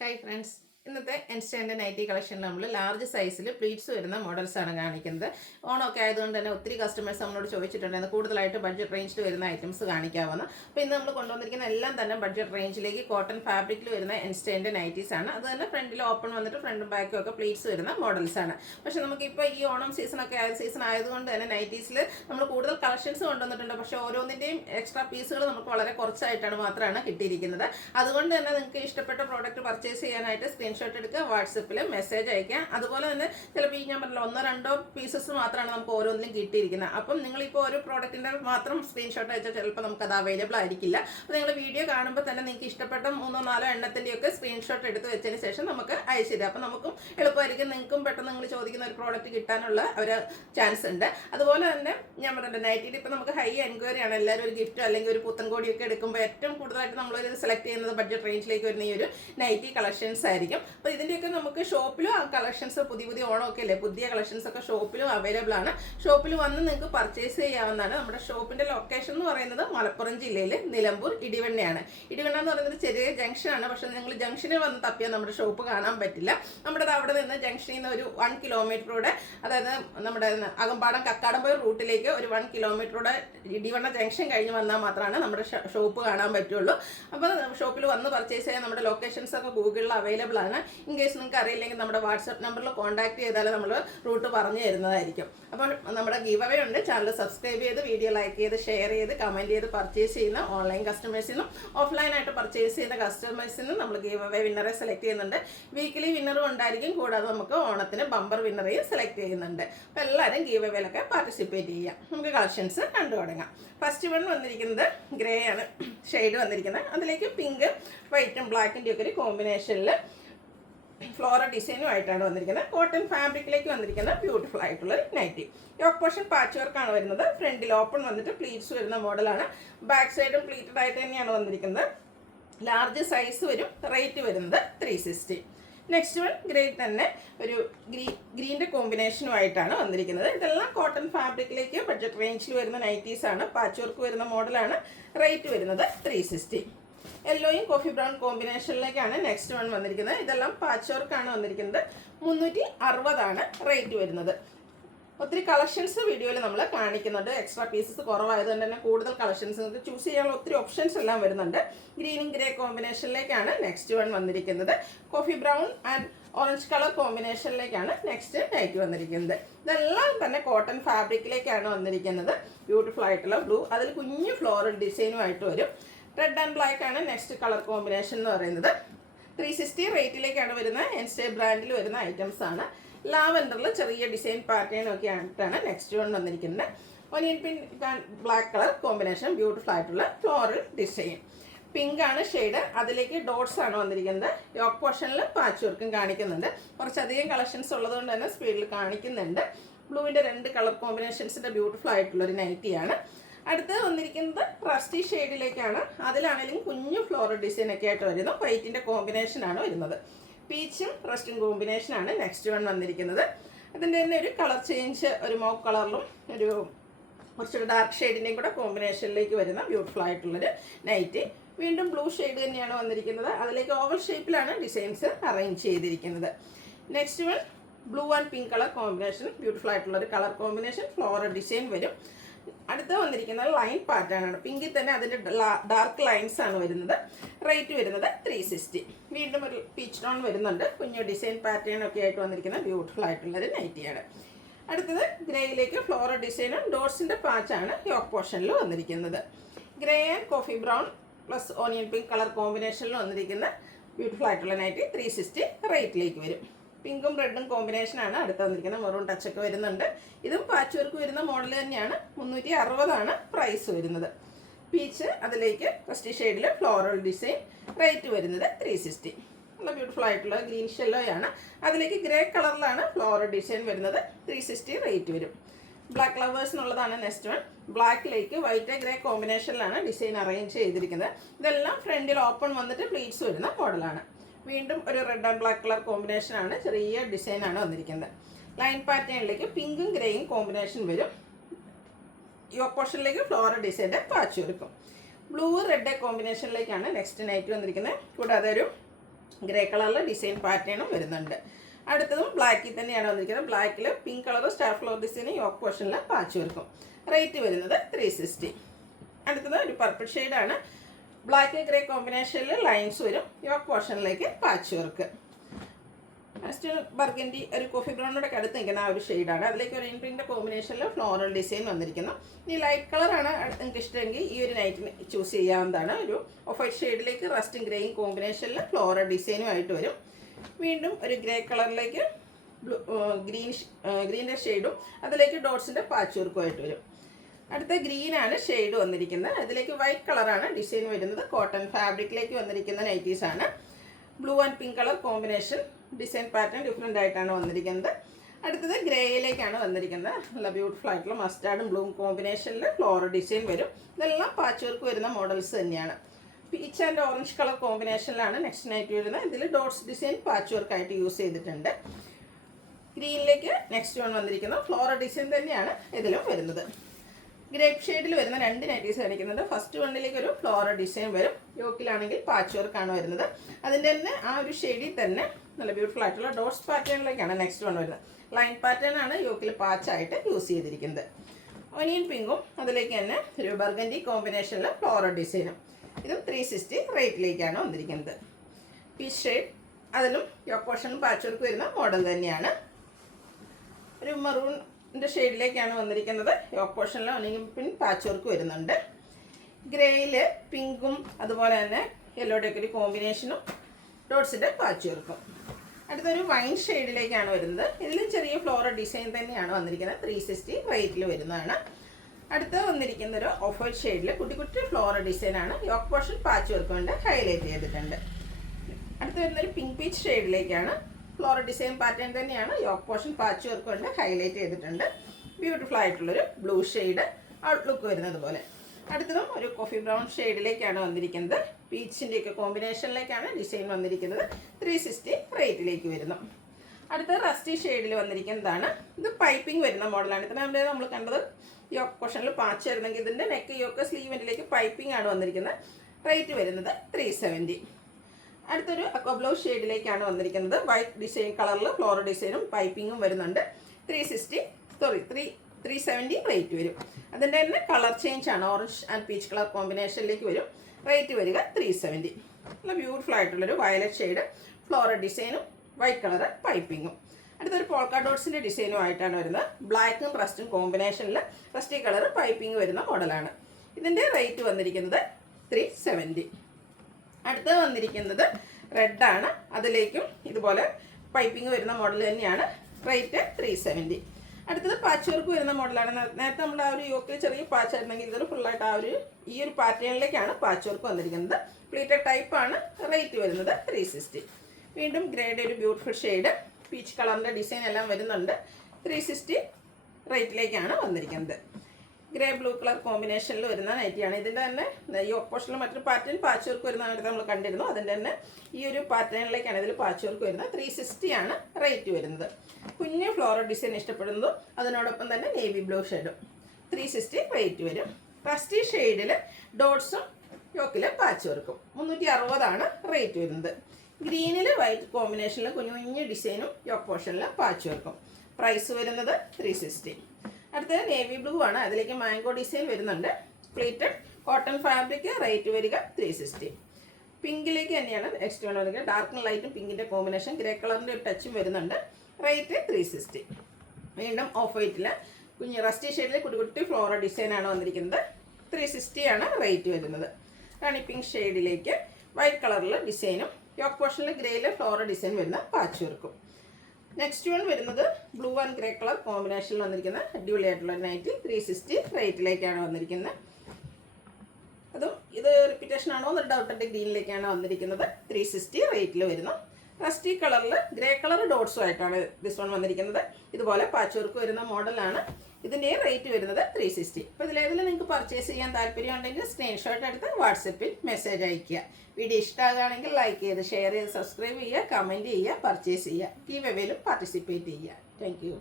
Hi friends, ഇന്നത്തെ instant nightie കളക്ഷനിൽ നമ്മൾ large സൈസിൽ പ്ലീറ്റ്സ് വരുന്ന മോഡൽസാണ് കാണിക്കുന്നത്. ഓണമൊക്കെ ആയതുകൊണ്ട് തന്നെ ഒത്തിരി കസ്റ്റമേഴ്സ് നമ്മളോട് ചോദിച്ചിട്ടുണ്ടായിരുന്നു കൂടുതലായിട്ട് ബഡ്ജറ്റ് റേഞ്ചിൽ വരുന്ന ഐറ്റംസ് കാണിക്കാമെന്ന്. അപ്പോൾ ഇന്ന് നമ്മൾ കൊണ്ടുവന്നിരിക്കുന്ന എല്ലാം തന്നെ ബഡ്ജറ്റ് റേഞ്ചിലേക്ക് കോട്ടൺ ഫാബ്രിക്കിൽ വരുന്ന ഇൻസ്റ്റൻ്റ് നൈറ്റീസ് ആണ്. അത് തന്നെ ഫ്രണ്ടിൽ ഓപ്പൺ വന്നിട്ട് ഫ്രണ്ടും ബാക്കും ഒക്കെ പ്ലീറ്റ്സ് വരുന്ന മോഡൽസാണ്. പക്ഷേ നമുക്കിപ്പോൾ ഈ ഓണം സീസൺ ആയതുകൊണ്ട് തന്നെ നൈറ്റീസിൽ നമ്മൾ കൂടുതൽ കളക്ഷൻസ് കൊണ്ടുവന്നിട്ടുണ്ട്. പക്ഷേ ഓരോന്നിൻ്റെയും എക്സ്ട്രാ പീസുകൾ നമുക്ക് വളരെ കുറച്ചായിട്ടാണ് മാത്രമാണ് കിട്ടിയിരിക്കുന്നത്. അതുകൊണ്ട് തന്നെ നിങ്ങൾക്ക് ഇഷ്ടപ്പെട്ട പ്രോഡക്റ്റ് പർച്ചേസ് ചെയ്യാനായിട്ട് സ്ക്രീൻഷോട്ട് എടുക്കുക, വാട്സപ്പിൽ മെസ്സേജ് അയക്കുക. അതുപോലെ തന്നെ ചിലപ്പോൾ ഈ ഞാൻ പറഞ്ഞില്ല 1-2 പീസസ് മാത്രമാണ് നമുക്ക് ഓരോന്നിലും കിട്ടിയിരിക്കുന്നത്. അപ്പം നിങ്ങളിപ്പോൾ ഒരു പ്രോഡക്റ്റിൻ്റെ മാത്രം സ്ക്രീൻഷോട്ട് അയച്ചാൽ ചിലപ്പോൾ നമുക്കത് അവൈലബിൾ ആയിരിക്കില്ല. അപ്പോൾ നിങ്ങൾ വീഡിയോ കാണുമ്പോൾ തന്നെ നിങ്ങൾക്ക് ഇഷ്ടപ്പെട്ട 3-4 എണ്ണത്തിൻ്റെയൊക്കെ സ്ക്രീൻഷോട്ട് എടുത്ത് വെച്ചതിന് ശേഷം നമുക്ക് അയച്ചു തരാം. അപ്പോൾ നമുക്കും എളുപ്പമായിരിക്കും, നിങ്ങൾക്കും പെട്ടെന്ന് നിങ്ങൾ ചോദിക്കുന്ന ഒരു പ്രോഡക്റ്റ് കിട്ടാനുള്ള ഒരു ചാൻസ് ഉണ്ട്. അതുപോലെ തന്നെ ഞാൻ പറഞ്ഞിട്ടുണ്ട് നൈറ്റിൽ ഇപ്പോൾ നമുക്ക് ഹൈ എൻക്വയറി ആണ്. എല്ലാവരും ഒരു ഗിഫ്റ്റ് അല്ലെങ്കിൽ ഒരു പുത്തൻകോടിയൊക്കെ എടുക്കുമ്പോൾ ഏറ്റവും കൂടുതലായിട്ട് നമ്മളൊരു സെലക്ട് ചെയ്യുന്നത് ബഡ്ജറ്റ് റേഞ്ചിലേക്ക് വരുന്ന ഈ ഒരു നൈറ്റി കളക്ഷൻസ് ആയിരിക്കും. അപ്പോൾ ഇതിൻ്റെയൊക്കെ നമുക്ക് ഷോപ്പിലും ആ കളക്ഷൻസ് പുതിയ ഓണമൊക്കെ അല്ലേ, പുതിയ കളക്ഷൻസ് ഒക്കെ ഷോപ്പിലും അവൈലബിൾ ആണ്. ഷോപ്പിൽ വന്ന് നിങ്ങൾക്ക് പർച്ചേസ് ചെയ്യാവുന്നതാണ്. നമ്മുടെ ഷോപ്പിൻ്റെ ലൊക്കേഷൻ എന്ന് പറയുന്നത് മലപ്പുറം ജില്ലയിൽ നിലമ്പൂർ ഇടിവണ്ണയാണ്. ഇടിവണ്ണ എന്ന് പറയുന്നത് ചെറിയ ജംഗ്ഷനാണ്. പക്ഷേ നിങ്ങൾ ജംഗ്ഷനിൽ വന്ന് തപ്പിയാൽ നമ്മുടെ ഷോപ്പ് കാണാൻ പറ്റില്ല. നമ്മുടെ അവിടെ നിന്ന് ജംഗ്ഷനിൽ നിന്ന് ഒരു 1 കിലോമീറ്ററൂടെ, അതായത് നമ്മുടെ അകമ്പാടം കക്കാടംപോയ റൂട്ടിലേക്ക് ഒരു 1 കിലോമീറ്ററൂടെ ഇടിവണ്ണ ജംഗ്ഷൻ കഴിഞ്ഞ് വന്നാൽ മാത്രമാണ് നമ്മുടെ ഷോപ്പ് കാണാൻ പറ്റുള്ളൂ. അപ്പോൾ ഷോപ്പിൽ വന്ന് പർച്ചേസ് ചെയ്യാൻ നമ്മുടെ ലൊക്കേഷൻസ് ഒക്കെ ഗൂഗിളിൽ അവൈലബിൾ ആണ്. ഇൻ കേസ് നിങ്ങൾക്ക് അറിയില്ലെങ്കിൽ നമ്മുടെ വാട്സപ്പ് നമ്പറിൽ കോൺടാക്ട് ചെയ്താൽ നമ്മൾ റൂട്ട് പറഞ്ഞു തരുന്നതായിരിക്കും. അപ്പോൾ നമ്മുടെ ഗീവ് അവേ ഉണ്ട്. ചാനൽ സബ്സ്ക്രൈബ് ചെയ്ത് വീഡിയോ ലൈക്ക് ചെയ്ത് ഷെയർ ചെയ്ത് കമൻറ്റ് ചെയ്ത് പർച്ചേസ് ചെയ്യുന്ന ഓൺലൈൻ കസ്റ്റമേഴ്സിൽ നിന്നും ഓഫ്ലൈനായിട്ട് പർച്ചേസ് ചെയ്യുന്ന കസ്റ്റമേഴ്സിൽ നിന്നും നമ്മൾ ഗീവ് അവേ വിന്നറെ സെലക്ട് ചെയ്യുന്നുണ്ട്. വീക്കിലി വിന്നറും ഉണ്ടായിരിക്കും. കൂടാതെ നമുക്ക് ഓണത്തിന് ബമ്പർ വിന്നറേയും സെലക്ട് ചെയ്യുന്നുണ്ട്. അപ്പോൾ എല്ലാവരും ഗീവ് അവേയിലൊക്കെ പാർട്ടിസിപ്പേറ്റ് ചെയ്യാം. നമുക്ക് കളക്ഷൻസ് കണ്ടു തുടങ്ങാം. ഫസ്റ്റ് വൺ വന്നിരിക്കുന്നത് ഗ്രേ ആണ് ഷെയ്ഡ് വന്നിരിക്കുന്നത്. അതിലേക്ക് പിങ്ക് വൈറ്റും ബ്ലാക്കിൻ്റെ ഒക്കെ ഒരു കോമ്പിനേഷനിൽ ഫ്ലോറൽ ഡിസൈനുമായിട്ടാണ് വന്നിരിക്കുന്നത്. കോട്ടൺ ഫാബ്രിക്കിലേക്ക് വന്നിരിക്കുന്ന ബ്യൂട്ടിഫുൾ ആയിട്ടുള്ള നൈറ്റി. യോക്ക് പോർഷൻ പാച്ച് വർക്കാണ് വരുന്നത്. ഫ്രണ്ടിൽ ഓപ്പൺ വന്നിട്ട് പ്ലീറ്റ്സ് വരുന്ന മോഡലാണ്. ബാക്ക് സൈഡും പ്ലീറ്റഡ് ആയിട്ട് തന്നെയാണ് വന്നിരിക്കുന്നത്. ലാർജ് സൈസ് വരും. റേറ്റ് വരുന്നത് 360. നെക്സ്റ്റ് വൺ ഗ്രേ തന്നെ ഒരു ഗ്രീൻ്റെ കോമ്പിനേഷനുമായിട്ടാണ് വന്നിരിക്കുന്നത്. ഇതെല്ലാം കോട്ടൺ ഫാബ്രിക്കിലേക്ക് ബഡ്ജറ്റ് റേഞ്ചിൽ വരുന്ന നൈറ്റീസാണ്. പാച്ച് വർക്ക് വരുന്ന മോഡലാണ്. റേറ്റ് വരുന്നത് 360. യെല്ലോയും കോഫി ബ്രൗൺ കോമ്പിനേഷനിലേക്കാണ് നെക്സ്റ്റ് വൺ വന്നിരിക്കുന്നത്. ഇതെല്ലാം പാച്ച് വർക്കാണ് വന്നിരിക്കുന്നത്. 360 റേറ്റ് വരുന്നത്. ഒത്തിരി കളക്ഷൻസ് വീഡിയോയിൽ നമ്മൾ കാണിക്കുന്നുണ്ട്. എക്സ്ട്രാ പീസസ് കുറവായതുകൊണ്ട് തന്നെ കൂടുതൽ കളക്ഷൻസ് നിങ്ങൾക്ക് ചൂസ് ചെയ്യാനുള്ള ഒത്തിരി ഓപ്ഷൻസ് എല്ലാം വരുന്നുണ്ട്. ഗ്രീനും ഗ്രേ കോമ്പിനേഷനിലേക്കാണ് നെക്സ്റ്റ് വൺ വന്നിരിക്കുന്നത്. Coffee brown and orange colour കോമ്പിനേഷനിലേക്കാണ് നെക്സ്റ്റ് നൈറ്റ് വന്നിരിക്കുന്നത്. ഇതെല്ലാം തന്നെ കോട്ടൺ ഫാബ്രിക്കിലേക്കാണ് വന്നിരിക്കുന്നത്. ബ്യൂട്ടിഫുൾ ആയിട്ടുള്ള ബ്ലൂ, അതിൽ കുഞ്ഞു ഫ്ലോറൽ ഡിസൈനുമായിട്ട് വരും. റെഡ് ആൻഡ് ബ്ലാക്ക് ആണ് നെക്സ്റ്റ് കളർ കോമ്പിനേഷൻ എന്ന് പറയുന്നത്. 360 റേറ്റിലേക്കാണ് വരുന്നത്. എൻസ്റ്റേ ബ്രാൻഡിൽ വരുന്ന ഐറ്റംസ് ആണ്. ലാവൻഡറിൽ ചെറിയ ഡിസൈൻ പാറ്റേൺ ഒക്കെ ആയിട്ടാണ് നെക്സ്റ്റ് വൺ വന്നിരിക്കുന്നത്. Onion pink black colour combination, beautiful ആയിട്ടുള്ള ഫ്ലോറൽ ഡിസൈൻ. പിങ്ക് ആണ് ഷെയ്ഡ്, അതിലേക്ക് ഡോട്ട്സ് ആണ് വന്നിരിക്കുന്നത്. യോക്ക് പോർഷനിൽ പാച്ച് വർക്കും കാണിക്കുന്നുണ്ട്. കുറച്ചധികം കളക്ഷൻസ് ഉള്ളതുകൊണ്ട് തന്നെ സ്പീഡിൽ കാണിക്കുന്നുണ്ട്. ബ്ലൂവിൻ്റെ 2 കളർ കോമ്പിനേഷൻസിൻ്റെ ബ്യൂട്ടിഫുൾ ആയിട്ടുള്ളൊരു നൈറ്റിയാണ്. അടുത്ത് വന്നിരിക്കുന്നത് റസ്റ്റി ഷെയ്ഡിലേക്കാണ്. അതിലാണെങ്കിലും കുഞ്ഞു ഫ്ലോറൽ ഡിസൈൻ ഒക്കെ ആയിട്ട് വരുന്നു. വൈറ്റിൻ്റെ കോമ്പിനേഷനാണ് വരുന്നത്. പീച്ചും റസ്റ്റും കോമ്പിനേഷനാണ് നെക്സ്റ്റ് വൺ വന്നിരിക്കുന്നത്. അതിൻ്റെ തന്നെ ഒരു കളർ ചേഞ്ച്, ഒരു മോക്ക് കളറിലും ഒരു കുറച്ചൊരു ഡാർക്ക് ഷെയ്ഡിൻ്റെയും കൂടെ കോമ്പിനേഷനിലേക്ക് വരുന്ന ബ്യൂട്ടിഫുൾ ആയിട്ടുള്ളൊരു നൈറ്റി. വീണ്ടും ബ്ലൂ ഷെയ്ഡ് തന്നെയാണ് വന്നിരിക്കുന്നത്. അതിലേക്ക് ഓവൽ ഷേപ്പിലാണ് ഡിസൈൻസ് അറേഞ്ച് ചെയ്തിരിക്കുന്നത്. Next one blue and pink colour combination, beautiful ആയിട്ടുള്ളൊരു കളർ കോമ്പിനേഷൻ, ഫ്ലോറൽ ഡിസൈൻ വരും. അടുത്ത് വന്നിരിക്കുന്നത് ലൈൻ പാറ്റേൺ ആണ്. പിങ്കിൽ തന്നെ അതിൻ്റെ ഡാർക്ക് ലൈൻസ് ആണ് വരുന്നത്. റേറ്റ് വരുന്നത് 360. വീണ്ടും ഒരു പീച്ച് ടോൺ വരുന്നുണ്ട്. കുഞ്ഞു ഡിസൈൻ പാറ്റേൺ ഒക്കെ ആയിട്ട് വന്നിരിക്കുന്ന ബ്യൂട്ടിഫുൾ ആയിട്ടുള്ളൊരു നൈറ്റിയാണ്. അടുത്തത് ഗ്രേയിലേക്ക് ഫ്ലോറൽ ഡിസൈനും ഡോട്ട്സിൻ്റെ പാച്ചാണ് യോക്ക് പോർഷനിൽ വന്നിരിക്കുന്നത്. Grey and coffee brown plus onion pink colour കോമ്പിനേഷനിൽ വന്നിരിക്കുന്ന ബ്യൂട്ടിഫുൾ ആയിട്ടുള്ള നൈറ്റി 360 റേറ്റിലേക്ക് വരും. പിങ്കും റെഡും കോമ്പിനേഷനാണ് അടുത്ത് വന്നിരിക്കുന്നത്. മെറൂൺ ടച്ചൊക്കെ വരുന്നുണ്ട്. ഇതും പാച്ച് വർക്ക് വരുന്ന മോഡൽ തന്നെയാണ്. 360 പ്രൈസ് വരുന്നത്. പീച്ച്, അതിലേക്ക് റസ്റ്റി ഷെയ്ഡിൽ ഫ്ലോറൽ ഡിസൈൻ. റേറ്റ് വരുന്നത് 360. നല്ല ബ്യൂട്ടിഫുൾ ആയിട്ടുള്ള ഗ്രീൻ യെല്ലോയാണ്. അതിലേക്ക് ഗ്രേ കളറിലാണ് ഫ്ലോറൽ ഡിസൈൻ വരുന്നത്. 360 റേറ്റ് വരും. ബ്ലാക്ക് ലവേഴ്സ് എന്നുള്ളതാണ് നെക്സ്റ്റ് വൺ. ബ്ലാക്കിലേക്ക് വൈറ്റ് ഗ്രേ കോമ്പിനേഷനിലാണ് ഡിസൈൻ അറേഞ്ച് ചെയ്തിരിക്കുന്നത്. ഇതെല്ലാം ഫ്രണ്ടിൽ ഓപ്പൺ വന്നിട്ട് പ്ലീറ്റ്സ് വരുന്ന മോഡലാണ്. വീണ്ടും ഒരു റെഡ് ആൻഡ് ബ്ലാക്ക് കളർ കോമ്പിനേഷനാണ്. ചെറിയ ഡിസൈനാണ് വന്നിരിക്കുന്നത്. ലൈൻ പാറ്റേണിലേക്ക് പിങ്കും ഗ്രേയും കോമ്പിനേഷൻ വരും. യോക്ക് പോർഷനിലേക്ക് ഫ്ലോറൽ ഡിസൈൻ്റെ പാച്ച് വരും. ബ്ലൂ റെഡ് കോമ്പിനേഷനിലേക്കാണ് നെക്സ്റ്റ് നൈറ്റ് വന്നിരിക്കുന്നത്. കൂടാതെ ഒരു ഗ്രേ കളറിൽ ഡിസൈൻ പാറ്റേണും വരുന്നുണ്ട്. അടുത്തതും ബ്ലാക്കിൽ തന്നെയാണ് വന്നിരിക്കുന്നത്. ബ്ലാക്കിൽ pink colour star flower design yoke പോർഷനിൽ പാച്ച് വർക്കും. റേറ്റ് വരുന്നത് 360. അടുത്തത് ഒരു പർപ്പിൾ ഷെയ്ഡാണ്. ബ്ലാക്ക് ഗ്രേ കോമ്പിനേഷനിൽ ലൈൻസ് വരും. യോക്ക് പോർഷനിലേക്ക് പാച്ച് വർക്ക്. നെക്സ്റ്റ് ബർഗൻഡി ഒരു കോഫി ബ്രൗണിനോടൊക്കെ അടുത്ത് നിൽക്കുന്ന ആ ഒരു ഷെയ്ഡാണ്. അതിലേക്ക് ഒരു ഇൻപ്രിൻ്റെ കോമ്പിനേഷനിൽ ഫ്ലോറൽ ഡിസൈൻ വന്നിരിക്കുന്നു. ഇനി ലൈറ്റ് കളറാണ് നിങ്ങൾക്ക് ഇഷ്ടമെങ്കിൽ ഈ ഒരു നൈറ്റിന് ചൂസ് ചെയ്യാവുന്നതാണ്. ഒരു ഓഫ് വൈറ്റ് ഷെയ്ഡിലേക്ക് റസ്റ്റും ഗ്രേയും കോമ്പിനേഷനിൽ ഫ്ലോറൽ ഡിസൈനും ആയിട്ട് വരും. വീണ്ടും ഒരു ഗ്രേ കളറിലേക്ക് ഗ്രീൻ്റെ ഷെയ്ഡും അതിലേക്ക് ഡോട്ട്സിൻ്റെ പാച്ച് വർക്കുമായിട്ട് വരും. അടുത്ത ഗ്രീനാണ് ഷെയ്ഡ് വന്നിരിക്കുന്നത്. അതിലേക്ക് വൈറ്റ് കളറാണ് ഡിസൈൻ വരുന്നത്. കോട്ടൺ ഫാബ്രിക്കിലേക്ക് വന്നിരിക്കുന്ന നൈറ്റീസാണ്. Blue and pink colour combination design pattern different ആയിട്ടാണ് വന്നിരിക്കുന്നത്. അടുത്തത് ഗ്രേയിലേക്കാണ് വന്നിരിക്കുന്നത്. നല്ല ബ്യൂട്ടിഫുൾ ആയിട്ടുള്ള മസ്റ്റാർഡും ബ്ലൂം കോമ്പിനേഷനിൽ ഫ്ലോറൽ ഡിസൈൻ വരും. ഇതെല്ലാം പാച്ച് വർക്ക് വരുന്ന മോഡൽസ് തന്നെയാണ്. പീച്ച് ആൻഡ് ഓറഞ്ച് കളർ കോമ്പിനേഷനിലാണ് നെക്സ്റ്റ് നൈറ്റ് വരുന്നത്. ഇതിൽ ഡോട്ട്സ് ഡിസൈൻ പാച്ച് വർക്കായിട്ട് യൂസ് ചെയ്തിട്ടുണ്ട്. ഗ്രീനിലേക്ക് നെക്സ്റ്റ് വൺ വന്നിരിക്കുന്നത് ഫ്ലോറൽ ഡിസൈൻ തന്നെയാണ് ഇതിലും വരുന്നത്. ഗ്രേപ്പ് ഷെയ്ഡിൽ വരുന്ന 2 നൈറ്റീസ് കാണിക്കുന്നുണ്ട്. ഫസ്റ്റ് വണ്ണിലേക്ക് ഒരു ഫ്ലോറൽ ഡിസൈൻ വരും. യോക്കിലാണെങ്കിൽ പാച്ച് വർക്കാണ് വരുന്നത്. അതിൻ്റെ തന്നെ ആ ഒരു ഷെയ്ഡിൽ തന്നെ നല്ല ബ്യൂട്ടിഫുൾ ആയിട്ടുള്ള ഡോട്ട്സ് പാറ്റേണിലേക്കാണ് നെക്സ്റ്റ് വൺ വരുന്നത്. ലൈൻ പാറ്റേൺ ആണ് യോക്കിൽ പാച്ചായിട്ട് യൂസ് ചെയ്തിരിക്കുന്നത്. ഒനിയൻ പിങ്കും അതിലേക്ക് തന്നെ ഒരു ബർഗൻഡി കോമ്പിനേഷനിൽ ഫ്ലോറൽ ഡിസൈനും. ഇതും 360 റേറ്റിലേക്കാണ് വന്നിരിക്കുന്നത്. പീച്ച് ഷെയ്ഡ് അതിലും യോക്ക് പോർഷനിലും പാച്ച് വർക്ക് വരുന്ന മോഡൽ തന്നെയാണ്. ഒരു മറൂണിൻ്റെ ഷെയ്ഡിലേക്കാണ് വന്നിരിക്കുന്നത്. യോക്ക് പോർഷനിൽ ഒനിയൻ പിൻ പാച്ച് വർക്ക് വരുന്നുണ്ട്. ഗ്രേയിൽ പിങ്കും അതുപോലെ തന്നെ യെല്ലോയുടെ ഒരു കോമ്പിനേഷനും ഡോട്ട്സിൻ്റെ പാച്ച് വർക്കും. അടുത്തൊരു വൈൻ ഷെയ്ഡിലേക്കാണ് വരുന്നത്. ഇതിലും ചെറിയ ഫ്ലോറൽ ഡിസൈൻ തന്നെയാണ് വന്നിരിക്കുന്നത്. 360 റേറ്റിൽ വരുന്നതാണ്. അടുത്ത് വന്നിരിക്കുന്ന ഒരു ഓഫ് വൈറ്റ് ഷെയ്ഡിൽ കുട്ടി കുട്ടി ഫ്ലോറൽ ഡിസൈനാണ്. യോക്ക് പോർഷൻ പാച്ച് വർക്ക് കൊണ്ട് ഹൈലൈറ്റ് ചെയ്തിട്ടുണ്ട്. അടുത്ത് വരുന്നൊരു പിങ്ക് പീച്ച് ഷെയ്ഡിലേക്കാണ്. ഫ്ലോറൽ ഡിസൈൻ പാറ്റേൺ തന്നെയാണ്. യോക്ക് പോർഷൻ പാച്ച് വർക്ക് കൊണ്ട് ഹൈലൈറ്റ് ചെയ്തിട്ടുണ്ട്. ബ്യൂട്ടിഫുൾ ആയിട്ടുള്ളൊരു ബ്ലൂ ഷെയ്ഡ് ഔട്ട്ലുക്ക് വരുന്നത് പോലെ. അടുത്തതും ഒരു കോഫി ബ്രൗൺ ഷെയ്ഡിലേക്കാണ് വന്നിരിക്കുന്നത്. പീച്ചിൻ്റെയൊക്കെ കോമ്പിനേഷനിലേക്കാണ് ഡിസൈൻ വന്നിരിക്കുന്നത്. 360 റേറ്റിലേക്ക് വരുന്നു. അടുത്ത റസ്റ്റി ഷെയ്ഡിൽ വന്നിരിക്കുന്നതാണ്. ഇത് പൈപ്പിംഗ് വരുന്ന മോഡലാണ്. ഇത്ര നമ്മൾ കണ്ടത് യോക്ക് പോർഷനിൽ പാച്ച് വരുന്നെങ്കിൽ ഇതിൻ്റെ നെക്ക് യോക്ക് സ്ലീവെൻറ്റിലേക്ക് പൈപ്പിംഗ് ആണ് വന്നിരിക്കുന്നത്. റേറ്റ് വരുന്നത് 370. അടുത്തൊരു അക്വബ്ലൂ ഷെയ്ഡിലേക്കാണ് വന്നിരിക്കുന്നത്. വൈറ്റ് ഡിസൈൻ കളറിൽ ഫ്ലോറൽ ഡിസൈനും പൈപ്പിങ്ങും വരുന്നുണ്ട്. 370 റേറ്റ് വരും. അതിൻ്റെ തന്നെ കളർ ചേഞ്ച് ആണ്. ഓറഞ്ച് ആൻഡ് പീച്ച് കളർ കോമ്പിനേഷനിലേക്ക് വരും. റേറ്റ് വരിക 370. നല്ല ബ്യൂട്ടിഫുൾ ആയിട്ടുള്ളൊരു വയലറ്റ് ഷെയ്ഡ് ഫ്ലോറൽ ഡിസൈനും വൈറ്റ് കളർ പൈപ്പിങ്ങും. അടുത്തൊരു പോൾക്ക ഡോട്ട്സിൻ്റെ ഡിസൈനും ആയിട്ടാണ് വരുന്നത്. ബ്ലാക്കും റസ്റ്റും കോമ്പിനേഷനിൽ റസ്റ്റി കളർ പൈപ്പിംഗ് വരുന്ന മോഡലാണ്. ഇതിൻ്റെ റേറ്റ് വന്നിരിക്കുന്നത് 370. അടുത്ത് വന്നിരിക്കുന്നത് റെഡാണ്. അതിലേക്കും ഇതുപോലെ പൈപ്പിംഗ് വരുന്ന മോഡൽ തന്നെയാണ്. റേറ്റ് 370. അടുത്തത് പാച്ച് വർക്ക് വരുന്ന മോഡലാണ്. നേരത്തെ നമ്മൾ ആ ഒരു യോക്കിൽ ചെറിയ പാച്ചായിരുന്നെങ്കിൽ ഇതൊരു ഫുള്ളായിട്ട് ഈ ഒരു പാറ്റേണിലേക്കാണ് പാച്ച് വർക്ക് വന്നിരിക്കുന്നത്. പ്ലീറ്റഡ് ടൈപ്പാണ്. റേറ്റ് വരുന്നത് 360. വീണ്ടും ഗ്രേഡ് ഒരു ബ്യൂട്ടിഫുൾ ഷെയ്ഡ് പീച്ച് കളറിൻ്റെ ഡിസൈൻ എല്ലാം വരുന്നുണ്ട്. 360 റേറ്റിലേക്കാണ് വന്നിരിക്കുന്നത്. ഗ്രേ ബ്ലൂ കളർ കോമ്പിനേഷനിൽ വരുന്ന നൈറ്റിയാണ്. ഇതിൻ്റെ തന്നെ യോക്ക് പോർഷനിൽ മറ്റൊരു പാറ്റേൺ പാച്ച് വർക്ക് വരുന്ന നേരത്തെ നമ്മൾ കണ്ടിരുന്നു. അതിൻ്റെ തന്നെ ഈ ഒരു പാറ്റേണിലേക്കാണ് ഇതിൽ പാച്ച് വർക്ക് വരുന്നത്. 360 ആണ് റേറ്റ് വരുന്നത്. കുഞ്ഞ് ഫ്ലോറൽ ഡിസൈൻ ഇഷ്ടപ്പെടുന്നതും അതിനോടൊപ്പം തന്നെ നേവി ബ്ലൂ ഷെയ്ഡും 360 റേറ്റ് വരും. റസ്റ്റി ഷെയ്ഡിൽ ഡോട്ട്സും യോക്കിൽ പാച്ച് വർക്കും 360 റേറ്റ് വരുന്നത്. ഗ്രീനിൽ വൈറ്റ് കോമ്പിനേഷനിൽ കുഞ്ഞു കുഞ്ഞ് ഡിസൈനും യോക്ക് പോർഷനിൽ പാച്ച് വർക്കും. പ്രൈസ് വരുന്നത് 360. അടുത്തത് നേവി ബ്ലൂ ആണ്. അതിലേക്ക് മാംഗോ ഡിസൈൻ വരുന്നുണ്ട്. Pleated cotton fabric. റേറ്റ് വരിക 360. പിങ്കിലേക്ക് തന്നെയാണ് നെക്സ്റ്റ് വൺ വരിക. ഡാർക്കും ലൈറ്റും പിങ്കിൻ്റെ കോമ്പിനേഷൻ ഗ്രേ കളറിൻ്റെ ഒരു ടച്ചും വരുന്നുണ്ട്. റേറ്റ് 360. വീണ്ടും ഓഫ് വൈറ്റിൽ കുഞ്ഞ് റസ്റ്റി ഷെയ്ഡിൽ കുട്ടി ഫ്ലോറൽ ഡിസൈനാണ് വന്നിരിക്കുന്നത്. 360 ആണ് റേറ്റ് വരുന്നത്. റാണി പിങ്ക് ഷെയ്ഡിലേക്ക് വൈറ്റ് കളറിൽ ഡിസൈനും യോക്ക് പോർഷനിൽ ഗ്രേയിൽ ഫ്ലോറൽ ഡിസൈൻ വരുന്ന പാച്ച് വർക്കും. നെക്സ്റ്റ് വൺ വരുന്നത് ബ്ലൂ ആൻഡ് ഗ്രേ കളർ കോമ്പിനേഷനിൽ വന്നിരിക്കുന്ന അടിപൊളിയായിട്ടുള്ള നൈറ്റി. 360 റേറ്റിലേക്കാണ് വന്നിരിക്കുന്നത്. അതും ഇത് റിപ്പീറ്റേഷൻ ആണോ എന്നൊരു ഡൗട്ടുണ്ട്. ഗ്രീനിലേക്കാണ് വന്നിരിക്കുന്നത്. 360 റേറ്റിൽ വരുന്നു. റസ്റ്റി കളറിൽ ഗ്രേ കളർ ഡോട്ട്സും ആയിട്ടാണ് ദിസ് വൺ വന്നിരിക്കുന്നത്. ഇതുപോലെ പാച്ച് വർക്ക് വരുന്ന മോഡലാണ്. ഇതിൻ്റെ റേറ്റ് വരുന്നത് 360. അപ്പോൾ ഇതിലേതിൽ നിങ്ങൾക്ക് പർച്ചേസ് ചെയ്യാൻ താല്പര്യമുണ്ടെങ്കിൽ സ്ക്രീൻഷോട്ട് എടുത്ത് വാട്സപ്പിൽ മെസ്സേജ് അയയ്ക്കുക. വീഡിയോ ഇഷ്ടമാകുകയാണെങ്കിൽ ലൈക്ക് ചെയ്ത് ഷെയർ ചെയ്ത് സബ്സ്ക്രൈബ് ചെയ്യുക, കമൻറ്റ് ചെയ്യുക, പർച്ചേസ് ചെയ്യുക. ഗീവ് അവേയിലും പാർട്ടിസിപ്പേറ്റ് ചെയ്യുക. Thank you.